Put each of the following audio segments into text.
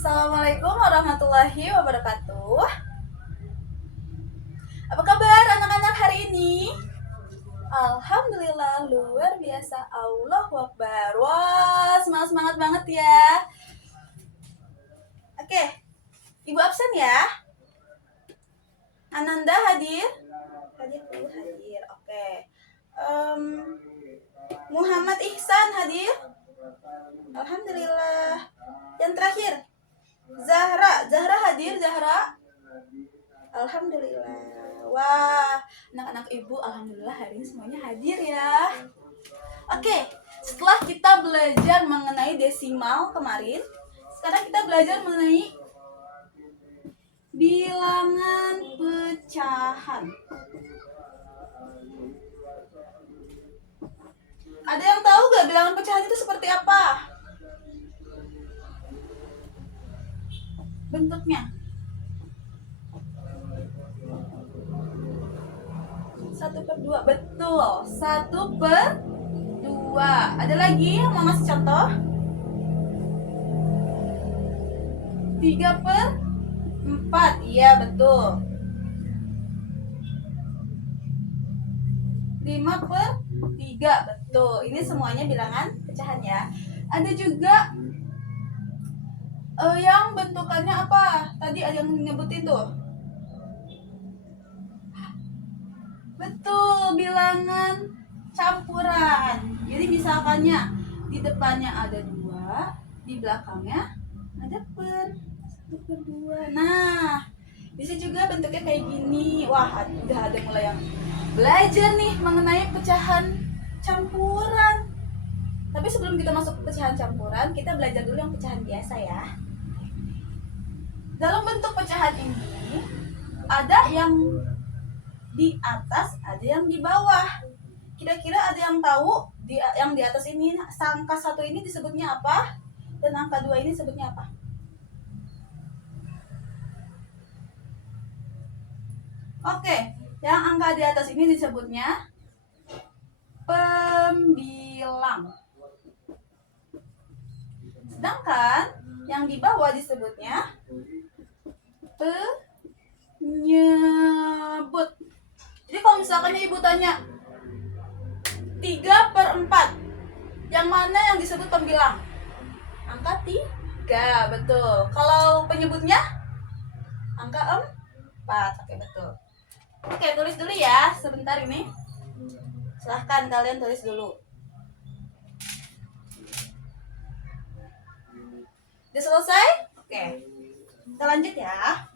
Assalamualaikum warahmatullahi wabarakatuh. Apa kabar anak-anak hari ini? Alhamdulillah luar biasa. Allahu Akbar. Wah, semangat banget ya. Oke, Ibu absen ya. Ananda hadir? Hadir. Oke. Muhammad Ihsan hadir? Alhamdulillah. Yang terakhir, Zahra hadir, Zahra? Alhamdulillah. Wah, anak-anak ibu alhamdulillah hari ini semuanya hadir ya. Oke, setelah kita belajar mengenai desimal kemarin, sekarang kita belajar mengenai bilangan pecahan. Ada yang tahu gak bilangan pecahan itu seperti apa? Bentuknya 1/2, betul, 1/2. Ada lagi yang mau ngasih contoh? 3/4, iya betul. 5/3, betul. Ini semuanya bilangan pecahan ya. Ada juga yang bentukannya apa? Tadi ada yang nyebutin tuh. Betul, bilangan campuran. Jadi misalkannya di depannya ada 2, di belakangnya ada 1/2. Nah, bisa juga bentuknya kayak gini. Wah, udah ada mulai yang belajar nih mengenai pecahan campuran. Tapi sebelum kita masuk ke pecahan campuran, kita belajar dulu yang pecahan biasa ya. Dalam bentuk pecahan ini ada yang di atas, ada yang di bawah. Kira-kira ada yang tahu yang di atas ini angka 1 ini disebutnya apa? Dan angka 2 ini disebutnya apa? Oke, yang angka di atas ini disebutnya pembilang. Sedangkan yang di bawah disebutnya penyebut. Jadi kalau misalkan ibu tanya 3/4, yang mana yang disebut pembilang? Angka 3, betul. Kalau penyebutnya angka 4, oke betul. Oke, tulis dulu ya sebentar ini. Silahkan kalian tulis dulu. Udah selesai? Oke, kita lanjut ya.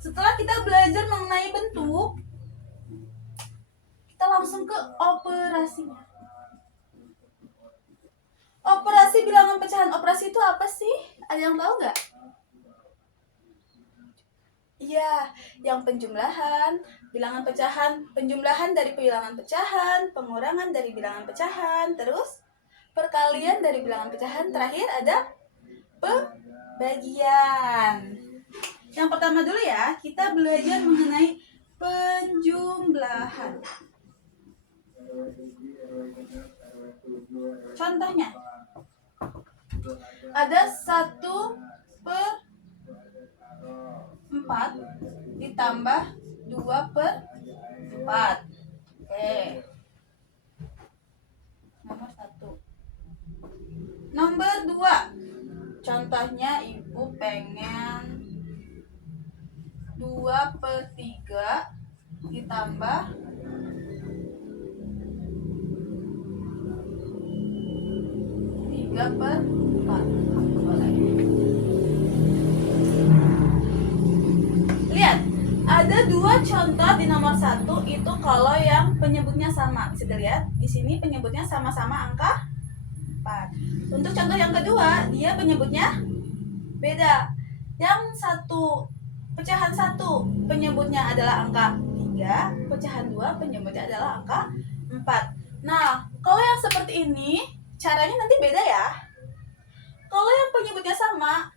Setelah kita belajar mengenai bentuk, kita langsung ke operasinya. Operasi bilangan pecahan. Operasi itu apa sih? Ada yang tahu nggak? Iya, yang penjumlahan, bilangan pecahan, penjumlahan dari bilangan pecahan, pengurangan dari bilangan pecahan, terus perkalian dari bilangan pecahan, terakhir ada pembagian. Yang pertama dulu ya, kita belajar mengenai penjumlahan. Contohnya, ada 1/4 ditambah 2/4. Oke. Nomor 1. Nomor 2. Contohnya ibu pengen 2/3 ditambah 3/4. Lihat, ada 2 contoh di nomor 1 itu kalau yang penyebutnya sama. Bisa dilihat di sini penyebutnya sama-sama angka 4. Untuk contoh yang kedua, dia penyebutnya beda. Yang satu, pecahan 1 penyebutnya adalah angka 3, pecahan 2 penyebutnya adalah angka 4. Nah, kalau yang seperti ini caranya nanti beda ya. Kalau yang penyebutnya sama,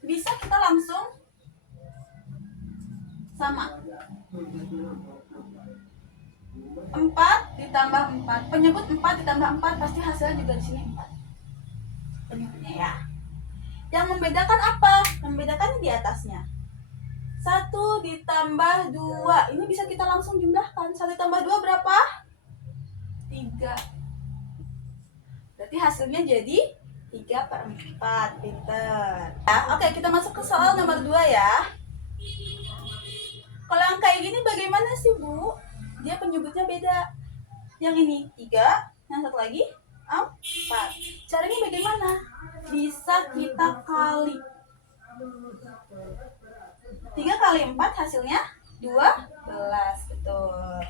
bisa kita langsung sama. 4 ditambah 4. Penyebut 4 ditambah 4 pasti hasilnya juga di sini 4. Penyebutnya ya. Yang membedakan apa? Membedakan di atasnya. 1 ditambah 2. Ini bisa kita langsung jumlahkan. 1 ditambah 2 berapa? 3. Berarti hasilnya jadi 3/4. Pinter. Ya, oke, kita masuk ke soal nomor 2 ya. Kalau yang kayak gini bagaimana sih, Bu? Dia penyebutnya beda. Yang ini 3, yang satu lagi 4. Caranya bagaimana? Bisa kita kali. 3 kali 4 hasilnya 12. Betul.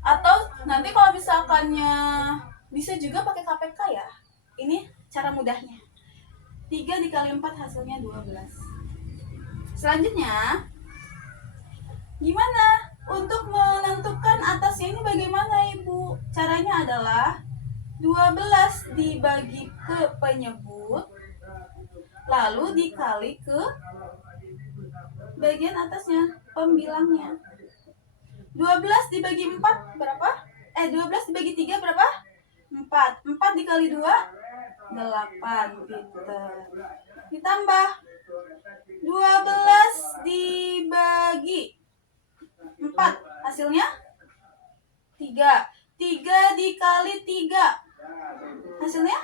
Atau nanti kalau misalkannya bisa juga pakai KPK ya. Ini cara mudahnya. 3 dikali 4 hasilnya 12. Selanjutnya, gimana untuk menentukan atasnya ini bagaimana, Ibu? Caranya adalah 12 dibagi ke penyebut, lalu dikali ke bagian atasnya, pembilangnya. 12 dibagi 4 berapa? 12 dibagi 3 berapa? 4. 4 dikali 2, 8. Pinter. Ditambah 12 dibagi 4 hasilnya 3. 3 dikali 3 hasilnya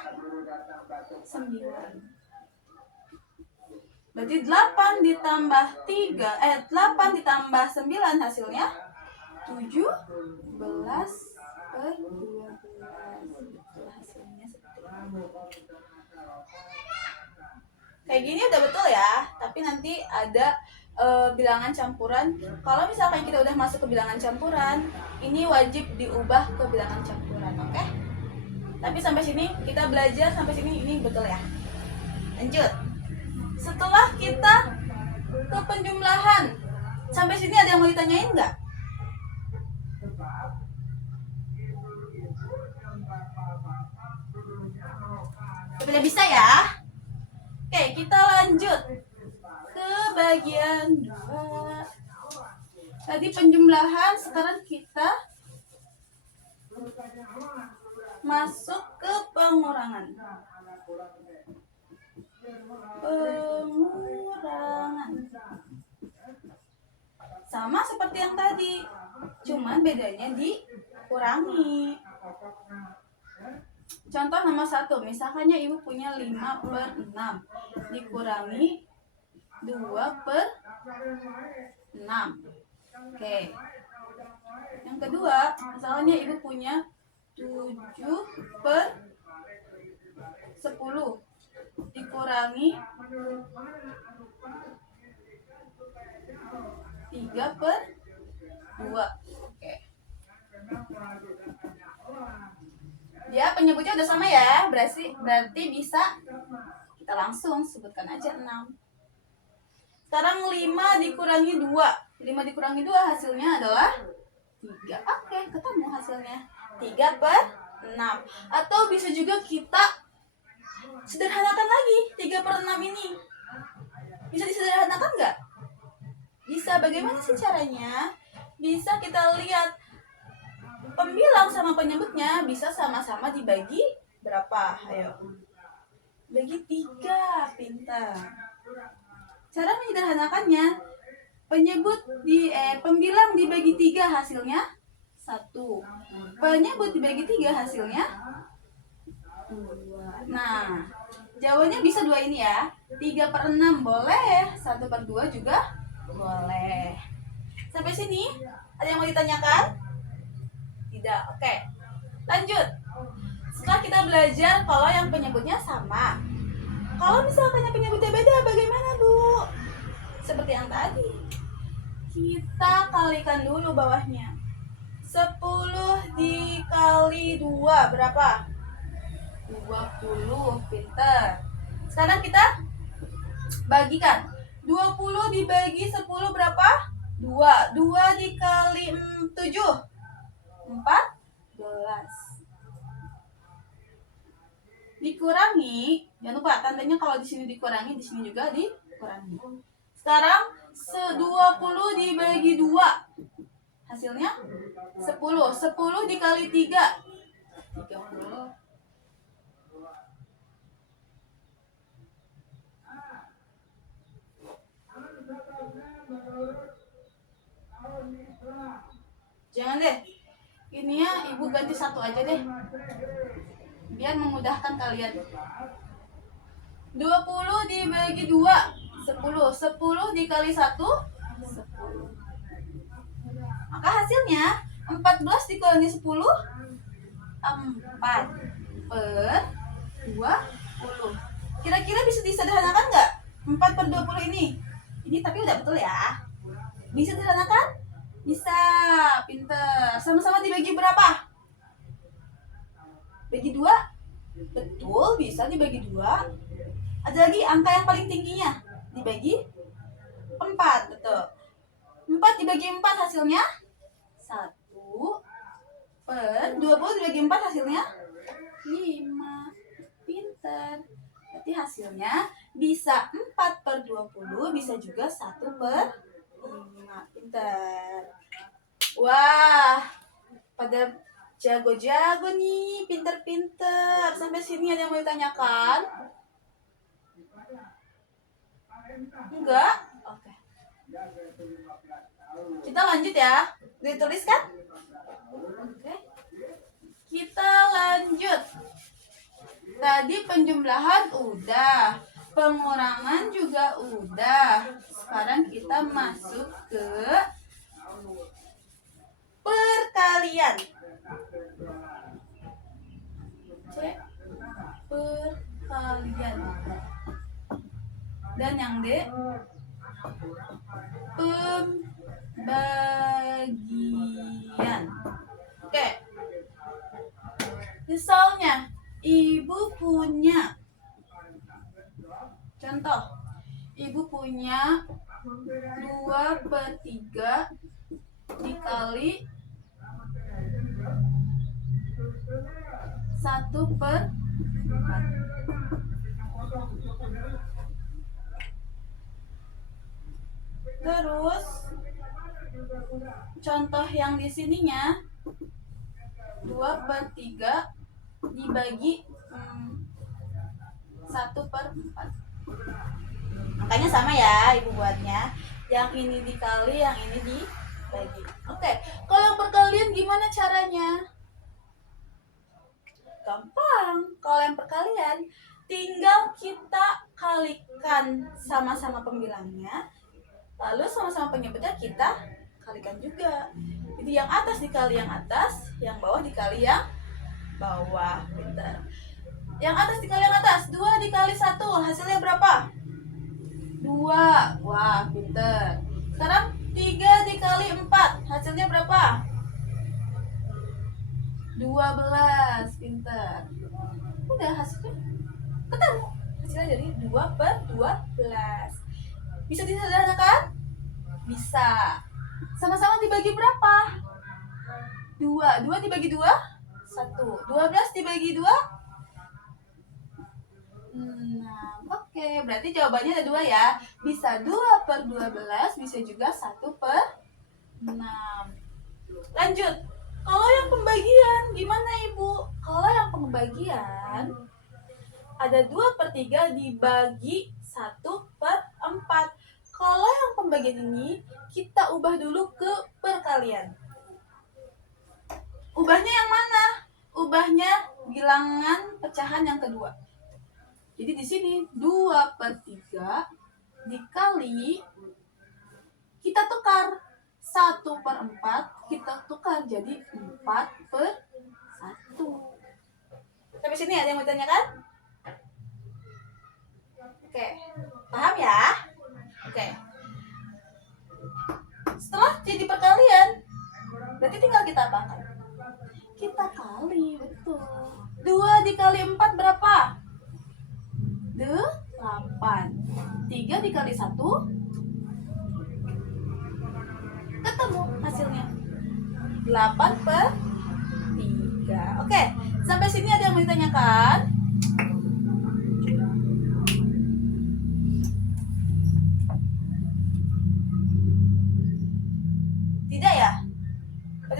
9. Berarti 8 ditambah 8 ditambah 9 hasilnya 17/12. Hasilnya kayak gini udah betul ya, tapi nanti ada bilangan campuran. Kalau misalkan kita udah masuk ke bilangan campuran, ini wajib diubah ke bilangan campuran, oke? Tapi sampai sini kita belajar, sampai sini ini betul ya. Lanjut. Setelah kita ke penjumlahan, sampai sini ada yang mau ditanyain nggak? Sudah bisa ya? Oke, kita lanjut ke bagian 2. Tadi penjumlahan, sekarang kita masuk ke pengurangan. Sama seperti yang tadi, cuman bedanya dikurangi. Contoh nomor 1, misalkannya Ibu punya 5/6 dikurangi 2/6. Oke. Yang kedua, misalnya Ibu punya 7/10 dikurangi 3/2. Oke. Ya, penyebutnya udah sama ya, berarti bisa kita langsung sebutkan aja 6. Sekarang 5 dikurangi 2. 5 dikurangi 2 hasilnya adalah 3. Oke, ketemu hasilnya 3/6. Atau bisa juga kita sederhanakan lagi 3/6 ini. Bisa disederhanakan nggak? Bisa. Bagaimana sih caranya? Bisa kita lihat pembilang sama penyebutnya bisa sama-sama dibagi berapa? Ayo. Bagi 3. Pintar. Cara menyederhanakannya, pembilang dibagi 3 hasilnya 1. Penyebut dibagi 3 hasilnya 2. Nah, jawabannya bisa 2 ini ya. 3/6 boleh, 1/2 juga boleh. Sampai sini ada yang mau ditanyakan? Tidak. Oke. Lanjut. Setelah kita belajar kalau yang penyebutnya sama. Kalau misalkan yang penyebutnya beda, bagaimana, Bu? Seperti yang tadi. Kita kalikan dulu bawahnya. 10 dikali 2 berapa? 20. Pinter. Sekarang kita bagikan. 20 dibagi 10 berapa? 2. 2 dikali 7. 14. Dikurangi, jangan lupa tandanya kalau di sini dikurangi, di sini juga dikurangi. Sekarang 20 dibagi 2 Hasilnya 10. 10 dikali 3. 30. Jangan deh. Ini ya ibu ganti 1 aja deh. Biar memudahkan kalian. 20 dibagi 2. 10. 10 dikali 1. 10. Maka hasilnya 14 dikali 10. 4 per 20. Kira-kira bisa disederhanakan nggak? 4 per 20 ini. Ini tapi udah betul ya. Bisa disederhanakan? Bisa. Pinter. Sama-sama dibagi berapa? Bagi 2? Betul, bisa dibagi 2. Ada lagi angka yang paling tingginya. Dibagi 4, betul. 4 dibagi 4 hasilnya 1 per 20 dibagi 4 hasilnya 5. Pinter. Berarti hasilnya bisa 4 per 20, bisa juga 1 per 5. Pinter. Wah, pada jago-jago nih, pinter-pinter. Sampai sini ada yang mau ditanyakan? Enggak? Oke. Kita lanjut ya. Ditulis kan? Oke. Kita lanjut. Tadi penjumlahan udah, pengurangan juga udah. Sekarang kita masuk ke perkalian. Cek perkalian. Dan yang D, pembagian. Oke. Misalnya ibu punya, contoh, ibu punya 2/3 dikali 1/4. Terus contoh yang di sininya 2/3 dibagi 1/4. Angkanya sama ya ibu buatnya. Yang ini dikali, yang ini dibagi. Oke, kalau yang perkalian gimana caranya? Gampang. Kalau yang perkalian tinggal kita kalikan sama-sama pembilangnya, lalu sama-sama penyebutnya kita kalikan juga. Jadi yang atas dikali yang atas, yang bawah dikali yang bawah. Pintar. Yang atas dikali yang atas, 2 dikali 1, hasilnya berapa? 2. Wah, pintar. Sekarang 3 dikali 4, hasilnya berapa? 12. Pintar. Udah hasilnya ketemu. Hasilnya jadi 2/12. Bisa disederhanakan? Bisa. Sama-sama dibagi berapa? 2. 2 dibagi 2? 1. 12 dibagi 2? 6. Oke, berarti jawabannya ada 2 ya. Bisa 2/12, bisa juga 1/6. Lanjut. Kalau yang pembagian gimana ibu? Kalau yang pembagian ada 2/3 dibagi 1/4. Kalau yang pembagian ini kita ubah dulu ke perkalian. Ubahnya yang mana? Ubahnya bilangan pecahan yang kedua. Jadi di sini 2/3 dikali, kita tukar 1/4, kita tukar jadi 4/1. Sampai sini ada yang mau ditanyakan? Oke, paham ya? Oke. Setelah jadi perkalian, berarti tinggal kita apakan? Kita kali, betul. 2 dikali 4 berapa? 8. 3 dikali 1, ketemu hasilnya 8/3. Oke, sampai sini ada yang mau ditanyakan? Tidak ya?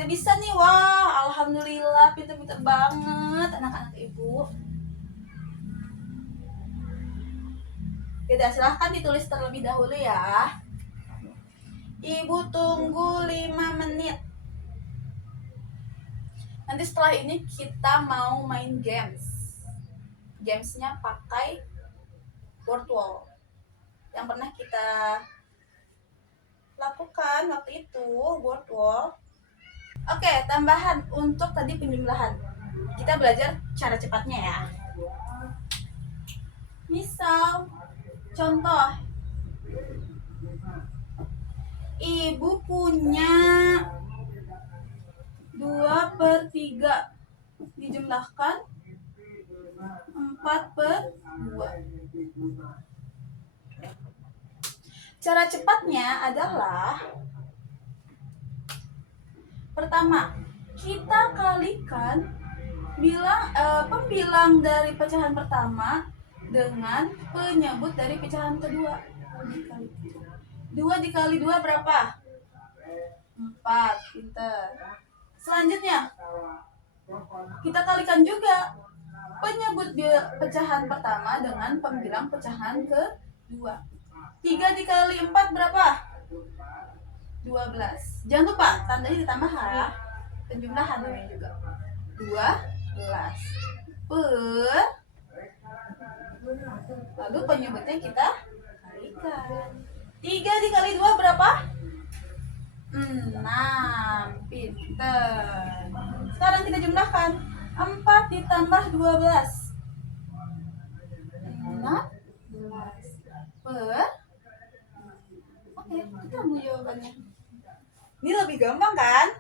Udah bisa nih, wah alhamdulillah, pinter-pinter banget anak-anak ibu. Tidak, silahkan ditulis terlebih dahulu ya. Ibu tunggu 5 menit. Nanti setelah ini kita mau main games. Gamesnya pakai word wall yang pernah kita lakukan waktu itu, word wall. Oke, tambahan untuk tadi penjumlahan. Kita belajar cara cepatnya ya. Misal, contoh, ibu punya 2/3 dijumlahkan 4/2. Cara cepatnya adalah pertama, kita kalikan pembilang dari pecahan pertama dengan penyebut dari pecahan kedua. 2 dikali 2 berapa? 4. Pinter. Selanjutnya, kita kalikan juga penyebut pecahan pertama dengan pembilang pecahan kedua. 3 dikali 4 berapa? 12. Jangan lupa tandanya ditambah ya. Penjumlahan namanya juga. 12 per, lalu penyebutnya kita kalikan. 3 dikali 2 berapa? 6. Pinter. Sekarang kita jumlahkan. 4 ditambah 12. 16 per. Oke, ketemu jawabannya. Ini lebih gampang kan?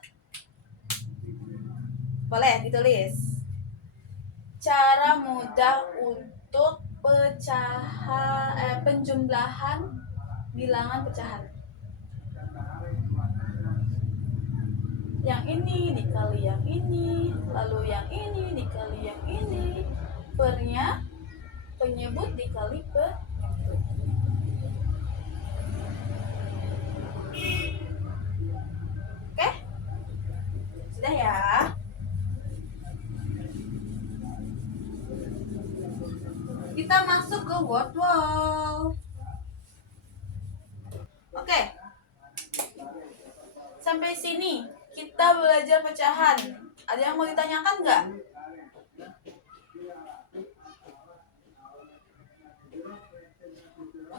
Boleh ditulis. Cara mudah untuk penjumlahan bilangan pecahan. Yang ini dikali yang ini, lalu yang ini dikali yang ini, pernya penyebut dikali penyebut. Oke? Sudah ya? Kita masuk ke word wall. Oke. Sampai sini kita belajar pecahan. Ada yang mau ditanyakan nggak?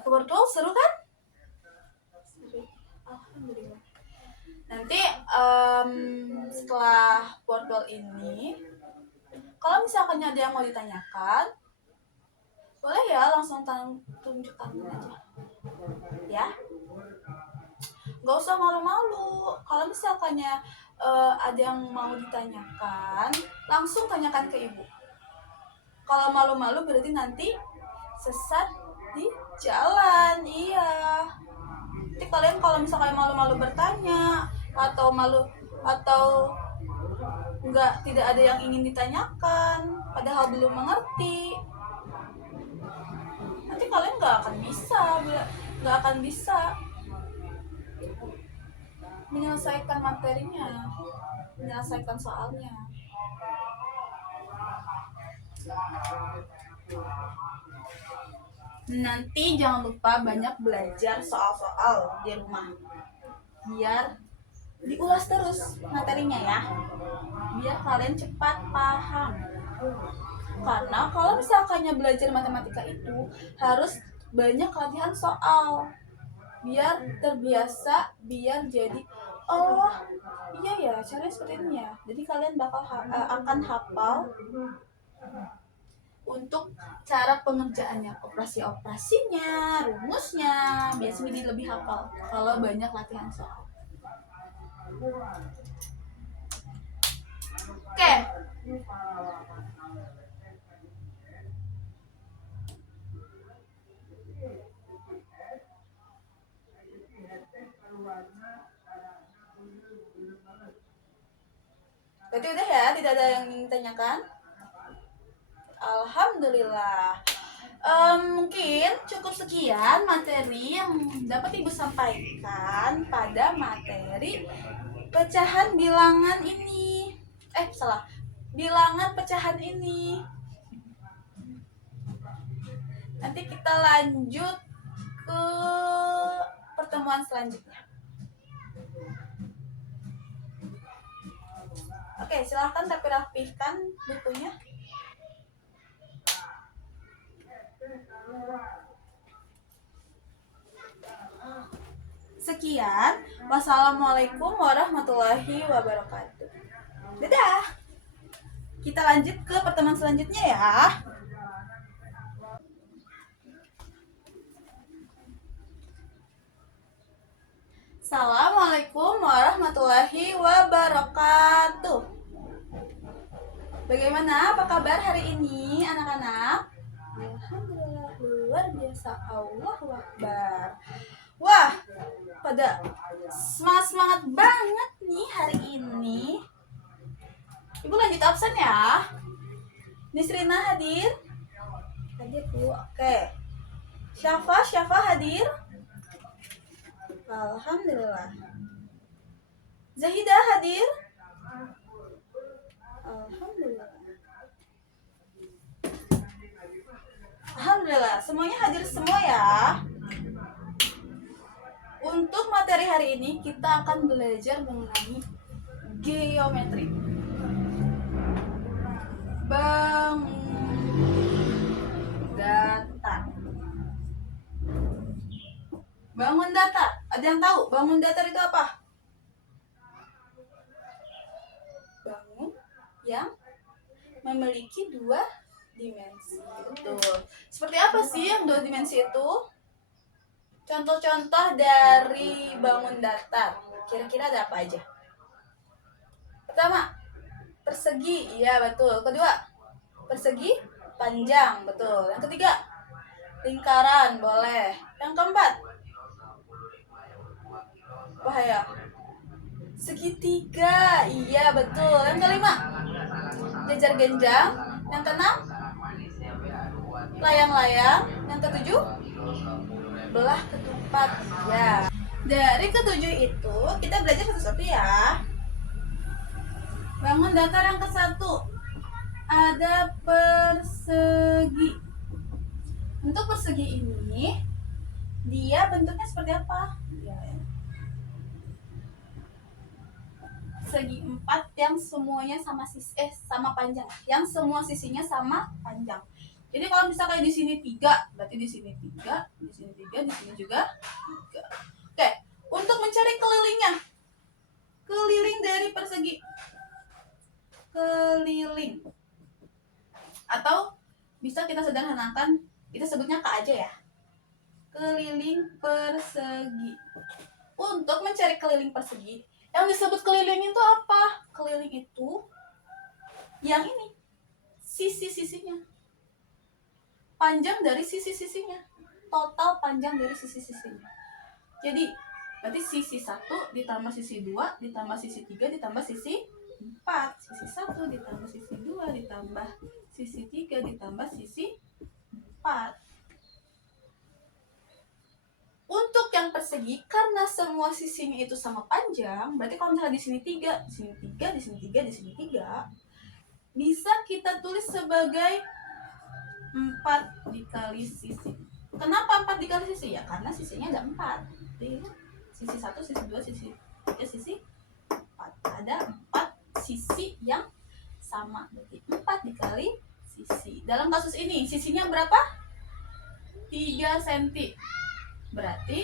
Word wall seru kan? Alhamdulillah. Nanti setelah word wall ini, kalau misalkan ada yang mau ditanyakan, boleh ya langsung tunjukkan aja. Ya. Gak usah malu-malu. Kalau misalkannya ada yang mau ditanyakan, langsung tanyakan ke ibu. Kalau malu-malu berarti nanti sesat di jalan. Iya. Nanti kalian kalau misalkan malu-malu bertanya atau tidak ada yang ingin ditanyakan, padahal belum mengerti, nanti kalian nggak akan bisa menyelesaikan materinya, menyelesaikan soalnya. Nanti jangan lupa banyak belajar soal-soal di rumah, biar diulas terus materinya ya, biar kalian cepat paham. Karena kalau misalkannya belajar matematika itu harus banyak latihan soal, biar terbiasa, biar jadi oh iya ya caranya seperti ini ya. Jadi kalian akan hafal untuk cara pengerjaannya, operasinya, rumusnya, biasanya lebih hafal kalau banyak latihan soal. Oke. Berarti udah ya, tidak ada yang ingin ditanyakan? Alhamdulillah. Mungkin cukup sekian materi yang dapat Ibu sampaikan pada materi pecahan bilangan ini. Bilangan pecahan ini. Nanti kita lanjut ke pertemuan selanjutnya. Oke, silahkan rapihkan bukunya. Sekian. Wassalamualaikum warahmatullahi wabarakatuh. Dadah. Kita lanjut ke pertemuan selanjutnya ya. Assalamualaikum warahmatullahi wabarakatuh. Bagaimana? Apa kabar hari ini anak-anak? Alhamdulillah, luar biasa. Allahu Akbar. Wah, pada semangat banget nih hari ini. Ibu lanjut absen ya. Nisrina hadir? Hadir Bu. Oke. Syafa hadir? Alhamdulillah. Zahidah hadir? Alhamdulillah. Alhamdulillah, semuanya hadir semua ya. Untuk materi hari ini kita akan belajar mengenai geometri. Bangun datar. Bangun datar. Ada yang tahu bangun datar itu apa? Bangun yang memiliki dua dimensi. Betul. Seperti apa sih yang dua dimensi itu? Contoh-contoh dari bangun datar. Kira-kira ada apa aja? Pertama, persegi. Iya, betul. Kedua, persegi panjang. Betul. Yang ketiga, lingkaran. Boleh. Yang keempat, bahaya, segitiga. Iya, betul. Yang kelima, jajar genjang. Yang keenam, layang-layang. Yang ketujuh, belah ketupat. Ya. Dari ketujuh itu kita belajar satu-satu ya. Bangun datar yang ke-1 ada persegi. Untuk persegi ini dia bentuknya seperti apa? Ya. Segi 4 yang semuanya sama panjang. Yang semua sisinya sama panjang. Jadi kalau misalnya kayak di sini 3, berarti di sini 3, di sini 3, di sini juga 3. Oke, untuk mencari kelilingnya. Keliling dari persegi. Keliling. Atau bisa kita sederhanakan, kita sebutnya K aja ya. Keliling persegi. Untuk mencari keliling persegi, yang disebut keliling itu apa? Keliling itu yang ini, sisi-sisinya. Panjang dari sisi-sisinya. Total panjang dari sisi-sisinya. Jadi, berarti sisi 1 ditambah sisi 2 ditambah sisi 3 ditambah sisi 4. Sisi 1 ditambah sisi 2 ditambah sisi 3 ditambah sisi 4. Untuk yang persegi, karena semua sisinya itu sama panjang, berarti kalau misalnya di sini 3, di sini 3, di sini 3, di sini 3, bisa kita tulis sebagai 4 dikali sisi. Kenapa 4 dikali sisi? Ya karena sisinya ada 4. Jadi, sisi 1, sisi 2, sisi 3, sisi 4. Ada 4 sisi yang sama. Berarti 4 dikali sisi. Dalam kasus ini, sisinya berapa? 3 cm. Berarti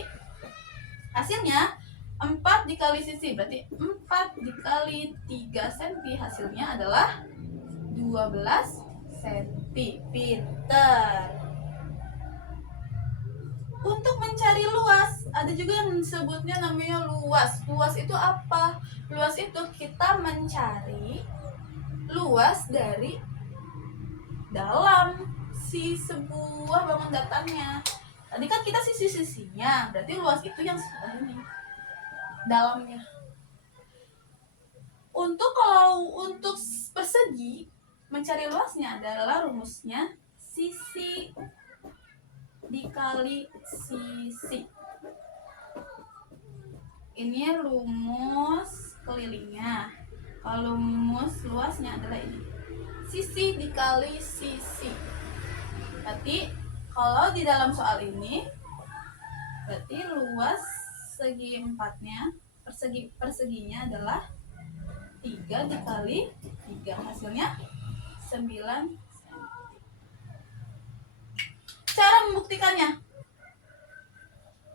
hasilnya 4 dikali sisi. Berarti 4 dikali 3 cm. Hasilnya adalah 12 cm. Pinter. Untuk mencari luas, ada juga yang disebutnya namanya luas. Luas itu apa? Luas itu kita mencari luas dari dalam si sebuah bangun datarnya. Tadi kan kita sisi-sisinya, berarti luas itu yang sebelah ini, dalamnya. Untuk persegi, mencari luasnya adalah rumusnya sisi dikali sisi. Ini rumus keliling Kalau rumus luasnya adalah ini. Sisi dikali sisi. Berarti kalau di dalam soal ini, berarti luas segi empatnya, perseginya adalah 3 dikali 3. Hasilnya 9 cm. Cara membuktikannya?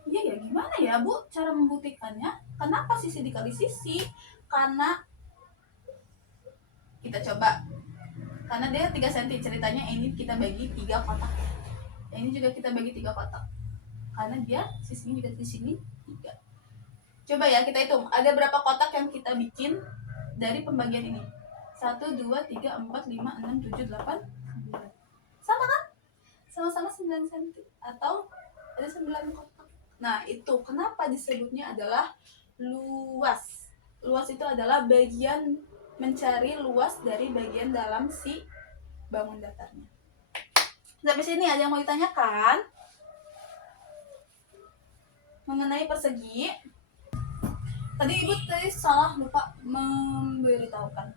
Iya ya, gimana ya Bu cara membuktikannya? Kenapa sisi dikali sisi? Karena kita coba, karena dia 3 cm, ceritanya ini kita bagi 3 kotak. Ini juga kita bagi 3 kotak, karena dia sisinya juga di sini 3. Coba ya kita hitung, ada berapa kotak yang kita bikin dari pembagian ini? 1, 2, 3, 4, 5, 6, 7, 8, 9. Sama kan? Sama-sama 9 cm. Atau ada 9 kotak. Nah itu kenapa disebutnya adalah luas. Luas itu adalah bagian, mencari luas dari bagian dalam si bangun datarnya. Sampai sini ada yang mau ditanyakan mengenai persegi? Tadi Ibu salah lupa memberitahukan.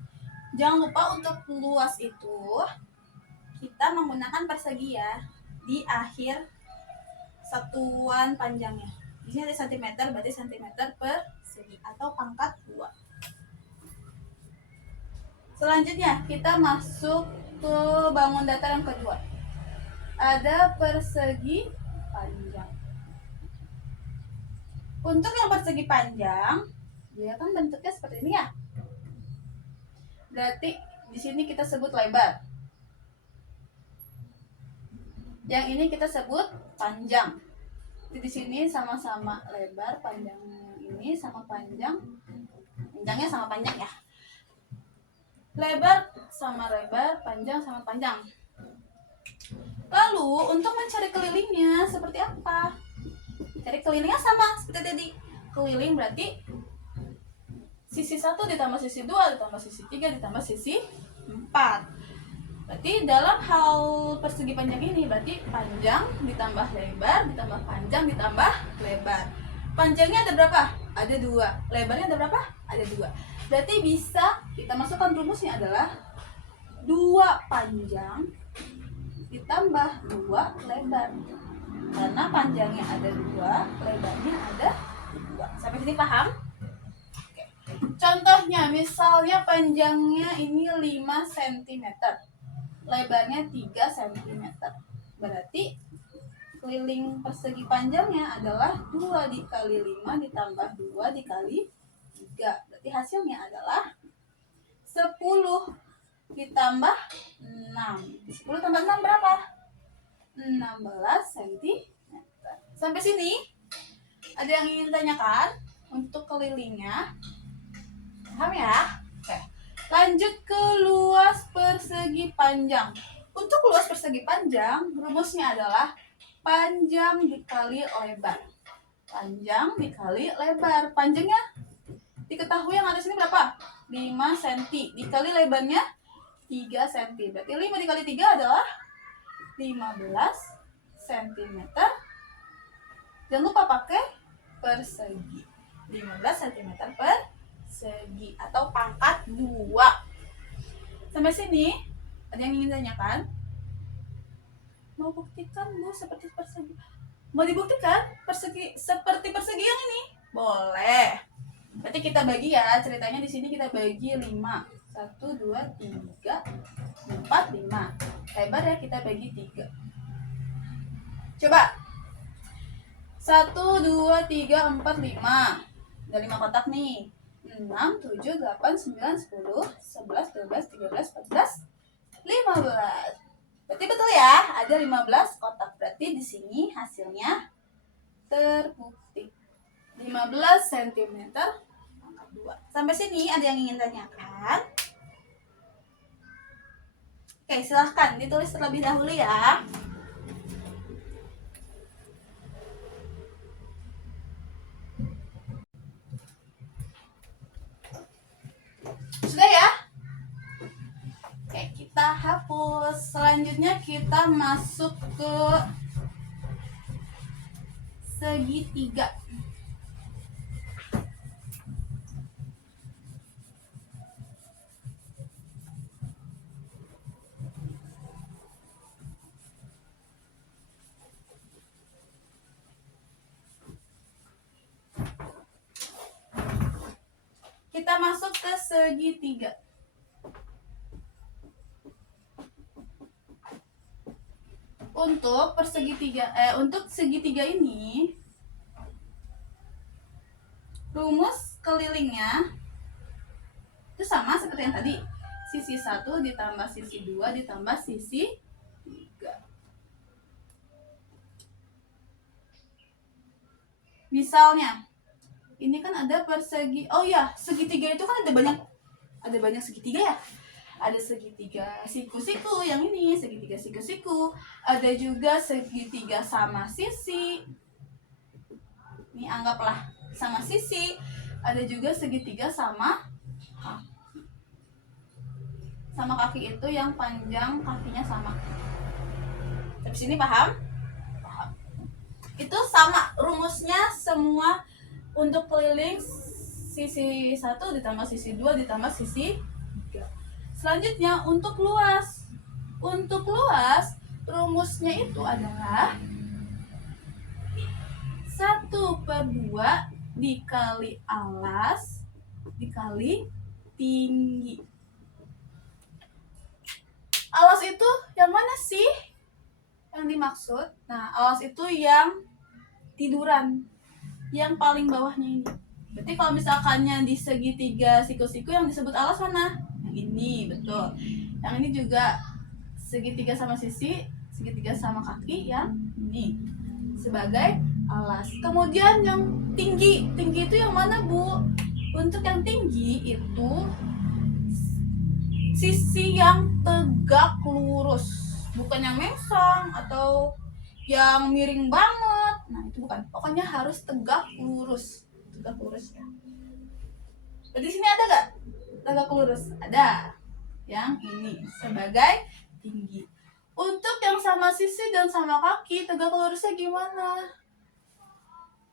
Jangan lupa untuk luas itu kita menggunakan persegi ya di akhir satuan panjangnya. Di sini ada cm, berarti cm persegi atau pangkat 2. Selanjutnya kita masuk ke bangun datar yang kedua. Ada persegi panjang. Untuk yang persegi panjang, dia kan bentuknya seperti ini ya. Berarti di sini kita sebut lebar. Yang ini kita sebut panjang. Di sini sama-sama lebar, panjangnya ini sama panjang. Panjangnya sama panjang ya. Lebar sama lebar, panjang sama panjang. Lalu untuk mencari kelilingnya seperti apa? Cari kelilingnya sama seperti tadi. Keliling berarti sisi 1 ditambah sisi 2 ditambah sisi 3 ditambah sisi 4. Berarti dalam hal persegi panjang ini berarti panjang ditambah lebar ditambah panjang ditambah lebar. Panjangnya ada berapa? Ada 2. Lebarnya ada berapa? Ada 2. Berarti bisa kita masukkan rumusnya adalah 2 panjang ditambah 2 lebar. Karena panjangnya ada 2, lebarnya ada 2. Sampai sini paham? Oke. Contohnya misalnya panjangnya ini 5 cm, lebarnya 3 cm. Berarti keliling persegi panjangnya adalah 2 dikali 5 ditambah 2 dikali 3. Berarti hasilnya adalah 10 ditambah 6. 10 tambah 6 berapa? 16 cm. Sampai sini ada yang ingin tanyakan untuk kelilingnya? Paham ya? Oke. Lanjut ke luas persegi panjang. Untuk luas persegi panjang, rumusnya adalah panjang dikali lebar. Panjang dikali lebar. Panjangnya diketahui yang ada sini berapa? 5 cm. Dikali lebarnya 3 cm. Berarti 5 dikali 3 adalah 15 cm. Jangan lupa pakai persegi. 15 cm persegi atau pangkat 2. Sampai sini ada yang ingin tanyakan? Mau buktikan Bu seperti persegi? Mau dibuktikan persegi seperti persegi yang ini? Boleh. Berarti kita bagi ya, ceritanya di sini kita bagi 5. 1, 2, 3, 4, 5. Lebar ya kita bagi 3. Coba 1, 2, 3, 4, 5. Ada 5 kotak nih. 6, 7, 8, 9, 10, 11, 12, 13, 14, 15. Berarti betul ya, ada 15 kotak. Berarti di sini hasilnya terbukti 15 cm pangkat 2. Sampai sini ada yang ingin tanyakan? Oke, silahkan ditulis terlebih dahulu ya. Sudah ya? Oke, kita hapus. Selanjutnya kita masuk ke segitiga. Kita masuk ke segitiga. Untuk segitiga ini, rumus kelilingnya itu sama seperti yang tadi. Sisi 1 ditambah sisi 2 ditambah sisi 3. Misalnya, ini kan ada persegi. Oh ya, segitiga itu kan ada banyak segitiga ya. Ada segitiga siku-siku, yang ini segitiga siku-siku. Ada juga segitiga sama sisi. Ini anggaplah sama sisi. Ada juga segitiga sama kaki. Sama kaki itu yang panjang kakinya sama. Sampai sini paham? Paham. Itu sama rumusnya semua untuk keliling sisi 1 ditambah sisi 2 ditambah sisi 3. Selanjutnya untuk luas. Untuk luas rumusnya itu adalah 1/2 dikali alas dikali tinggi. Alas itu yang mana sih yang dimaksud? Nah, alas itu yang tiduran, yang paling bawahnya ini. Berarti kalau misalkannya di segitiga siku-siku yang disebut alas mana? Yang ini, betul. Yang ini juga segitiga sama sisi, segitiga sama kaki, yang ini sebagai alas. Kemudian yang tinggi itu yang mana, Bu? Untuk yang tinggi itu sisi yang tegak lurus, bukan yang mengsong atau yang miring banget. Nah, itu bukan. Pokoknya harus tegak lurus ya. Di sini ada gak tegak lurus? Ada. Yang ini sebagai tinggi. Untuk yang sama sisi dan sama kaki, tegak lurusnya gimana?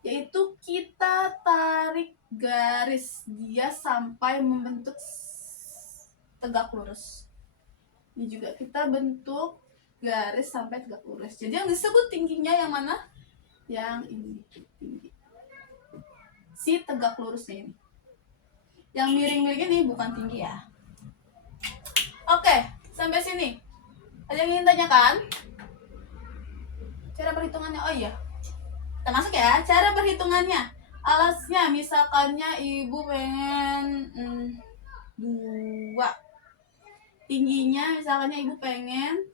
Yaitu kita tarik garis dia sampai membentuk tegak lurus. Ini juga kita bentuk garis sampai tegak lurus. Jadi yang disebut tingginya yang mana? Yang ini tinggi. Si tegak lurusnya ini. Yang miring-miring ini bukan tinggi ya. Oke, sampai sini. Ada yang ingin tanyakan? Cara perhitungannya, oh iya. Kita masuk ya, cara perhitungannya. Alasnya, misalkannya ibu pengen 2. Tingginya misalkannya ibu pengen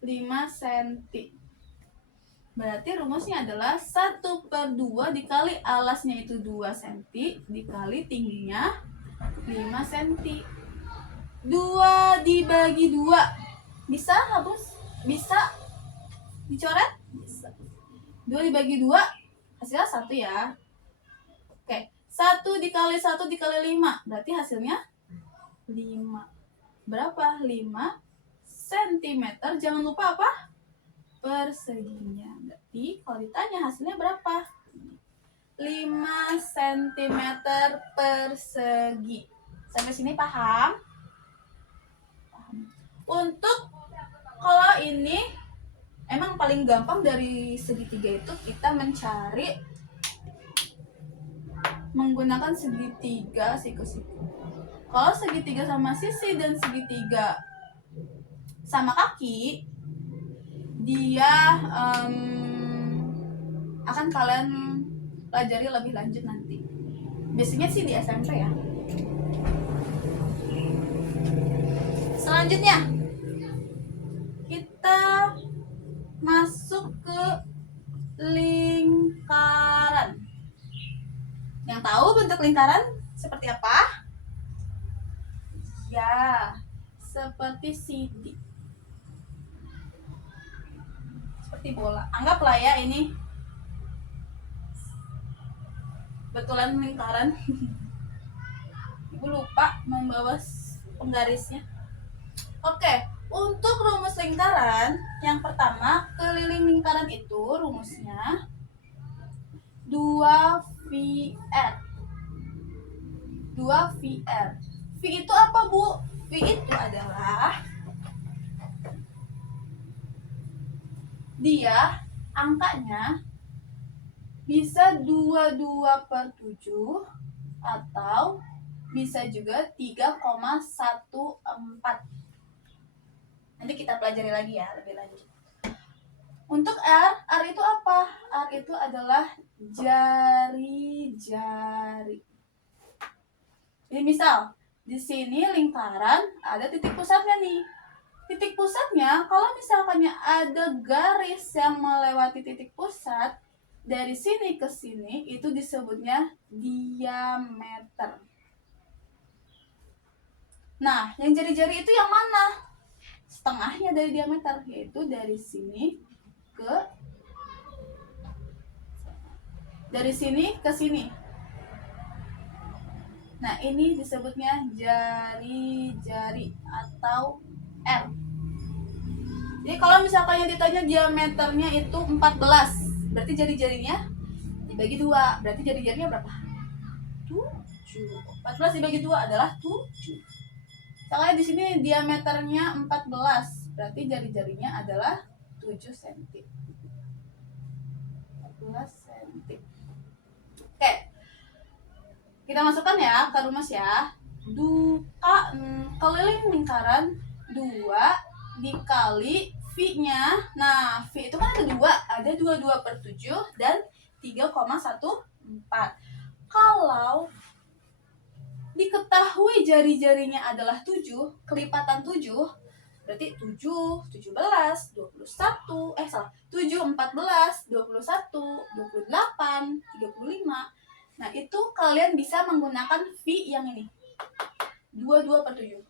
5 cm. Berarti rumusnya adalah 1/2 dikali alasnya itu 2 cm dikali tingginya 5 cm. 2 dibagi 2. Bisa hapus? Bisa dicoret? Bisa. 2 dibagi 2 hasilnya 1 ya. Oke, 1 dikali 1 dikali 5. Berarti hasilnya 5. Berapa? 5 cm. Jangan lupa apa? Perseginya. Berarti kalau ditanya hasilnya berapa? 5 cm persegi. Sampai sini paham? Paham. Untuk kalau ini emang paling gampang dari segitiga itu kita mencari menggunakan segitiga siku-siku. Kalau segitiga sama sisi dan segitiga sama kaki, dia akan kalian pelajari lebih lanjut nanti. Biasanya sih di SMP ya. Selanjutnya kita masuk ke lingkaran. Yang tahu bentuk lingkaran seperti apa? Ya, seperti CD. Seperti bola. Anggaplah ya ini betulan lingkaran. Ibu lupa membawa penggarisnya. Oke, untuk rumus lingkaran yang pertama, keliling lingkaran itu rumusnya 2VR. 2VR. V itu apa, Bu? V itu adalah dia angkanya bisa 22/7 atau bisa juga 3,14. Nanti kita pelajari lagi ya lebih lanjut. Untuk R itu apa? R itu adalah jari-jari. Jadi misal di sini lingkaran ada titik pusatnya nih. Titik pusatnya kalau misalkannya ada garis yang melewati titik pusat dari sini ke sini itu disebutnya diameter. Nah, yang jari-jari itu yang mana? Setengahnya dari diameter, yaitu dari sini ke sini. Nah, ini disebutnya jari-jari atau R. Jadi kalau misalkan yang ditanya diameternya itu 14, berarti jari-jarinya dibagi 2. Berarti jari-jarinya berapa? 7. 14 dibagi 2 adalah 7. Misalnya di sini diameternya 14, berarti jari-jarinya adalah 7 cm. 14 cm. Oke. Kita masukkan ya ke rumus ya. Keliling lingkaran 2 dikali V-nya. Nah, V itu kan ada 2. Ada 22/7 dan 3,14. Kalau diketahui jari-jarinya adalah 7, kelipatan 7, berarti 7, 17, 21, 7, 14, 21, 28, 35. Nah, itu kalian bisa menggunakan V yang ini. 22/7.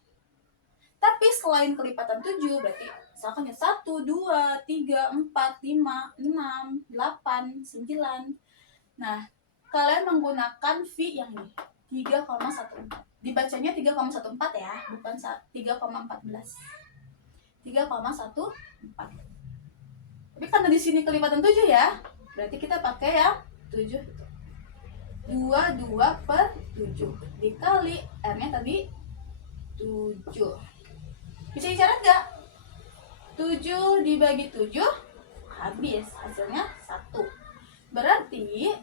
Tapi selain kelipatan 7, berarti misalkan ya 1, 2, 3, 4, 5, 6, 8, 9. Nah, kalian menggunakan V yang ini. 3,14. Dibacanya 3,14 ya, bukan 3,14. 3,14. Tapi karena di sini kelipatan 7 ya, berarti kita pakai yang 7 itu. 22/7 dikali R-nya tadi 7. Bisa isyarat nggak? 7 dibagi 7 habis, hasilnya 1. Berarti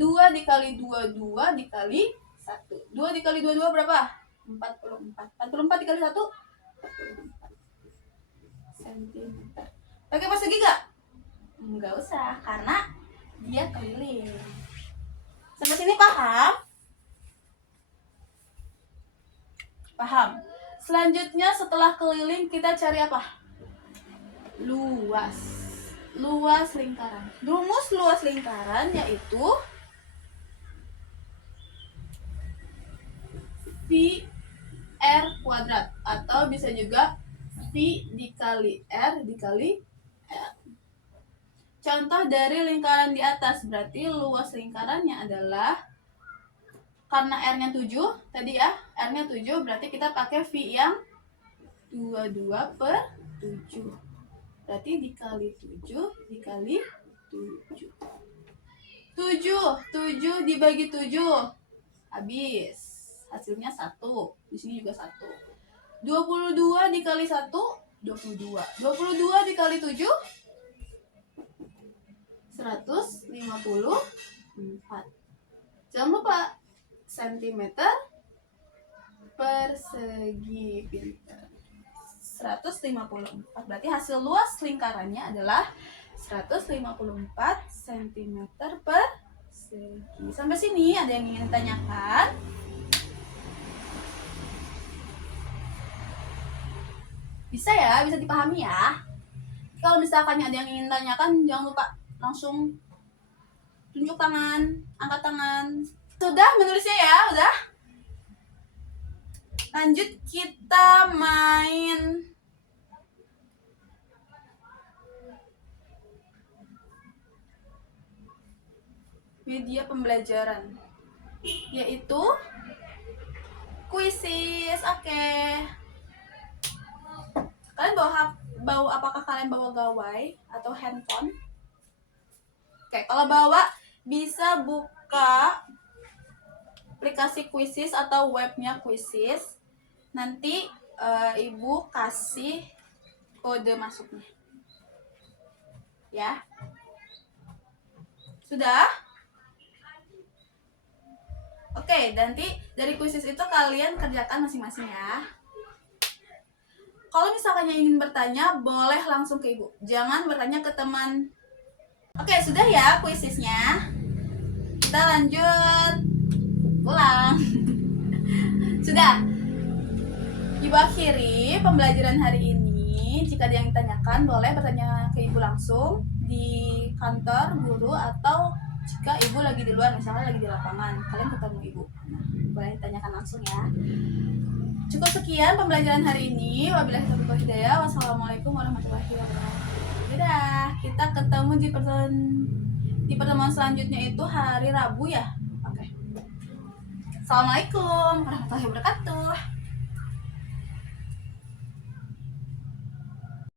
2 dikali 22 dikali 1. 2 dikali 22 berapa? 44. 44 dikali 1? 44 cm. Pakai persegi nggak? Nggak usah, karena dia keliling. Sampai sini paham? Paham. Selanjutnya setelah keliling kita cari apa? Luas. Luas lingkaran. Rumus luas lingkaran yaitu V R kuadrat, atau bisa juga V dikali R dikali R. Contoh dari lingkaran di atas, berarti luas lingkarannya adalah, karena R-nya 7 tadi ya, R-nya 7, berarti kita pakai V yang 22/7. Berarti dikali 7 dikali 7. 7 dibagi 7 habis, hasilnya 1. Di sini juga 1. 22 dikali 1 22. 22 dikali 7 154. Jangan lupa sentimeter persegi, pintar. 154. Berarti hasil luas lingkarannya adalah 154 cm persegi. Sampai sini ada yang ingin tanyakan? Bisa ya, bisa dipahami ya. Kalau misalkan ada yang ingin tanyakan, jangan lupa langsung tunjuk tangan, angkat tangan. Sudah menulisnya ya? Udah? Lanjut kita main media pembelajaran, yaitu kuisis. Oke. Kalian apakah kalian bawa gawai atau handphone? Oke, kalau bawa bisa buka aplikasi kuisis atau webnya kuisis. Nanti ibu kasih kode masuknya. Ya. Sudah? Oke, nanti dari kuisis itu kalian kerjakan masing-masing ya. Kalau misalkan yang ingin bertanya, boleh langsung ke ibu. Jangan bertanya ke teman. Oke, sudah ya kuisisnya. Kita lanjut pulang. Sudah. Ibu akhiri pembelajaran hari ini. Jika ada yang ditanyakan, boleh bertanya ke ibu langsung di kantor guru, atau jika ibu lagi di luar, misalnya lagi di lapangan, kalian ketemu ibu, boleh ditanyakan langsung ya. Cukup sekian pembelajaran hari ini. Wabillahi taufiq wal hidayah. Wassalamualaikum warahmatullahi wabarakatuh. Dadah. Kita ketemu di pertemuan selanjutnya itu hari Rabu ya. Oke. Assalamualaikum warahmatullahi wabarakatuh.